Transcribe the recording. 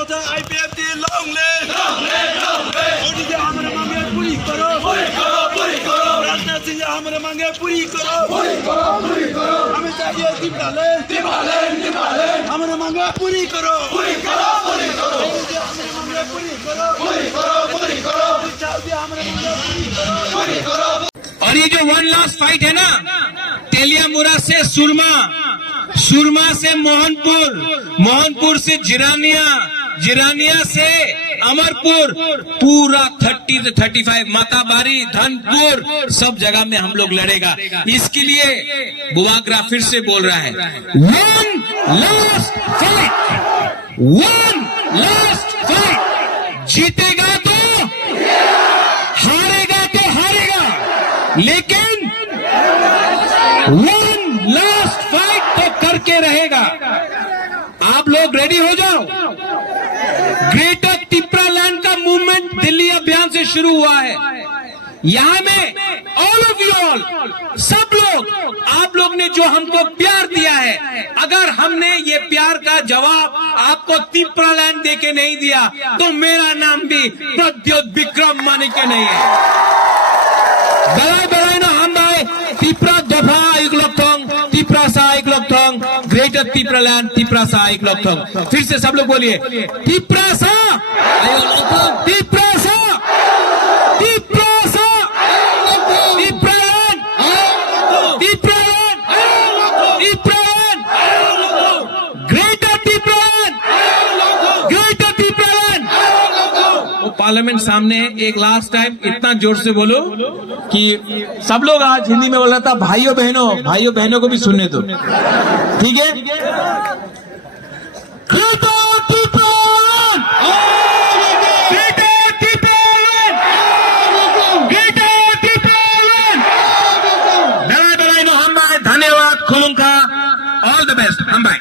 কথা IPFT long live Modi ji हमारे मांगे पूरी करो राजनाथ सिंह हमारे मांगे पूरी करो हमें चाहिए दिवाले हमारे मांगे पूरी करो मोदी जी हमारे मांगे पूरी करो हमारे मांगे पूरी करो। और ये जो वन लास्ट फाइट है ना, तेलियामुरा से सुरमा से मोहनपुर से जिरानिया से अमरपुर, पूरा 30 से 35 माताबारी धनपुर सब जगह में हम लोग लड़ेगा। इसके लिए बुवाग्रा फिर से बोल रहा है, वन लास्ट फाइट, जीतेगा तो हारेगा, लेकिन वन लास्ट फाइट तो करके रहेगा। आप लोग रेडी हो जाओ। ग्रेटर तिपरा लैंड का मूवमेंट दिल्ली अभियान से शुरू हुआ है। यहाँ में सब लोग, आप लोग ने जो हमको प्यार दिया है, अगर हमने ये प्यार का जवाब आपको तिपरा लैंड देके नहीं दिया तो मेरा नाम भी प्रद्योत विक्रम मानिके नहीं है। बेलाय ना हम भाई तिपरा दफा एक लोग तिपरा सा एक लोग ग्रेटर तिपरा लैंड तिपरा सा एक लोग फिर से सब लोग बोलिए, तिपरा सा पार्लियामेंट सामने एक लास्ट टाइम इतना जोर से बोलो कि सब लोग आज हिंदी में बोल रहा था, भाइयों बहनों को भी सुनने दो, ठीक है? धन्यवाद, खुलूंगा, ऑल द बेस्ट, हम भाई।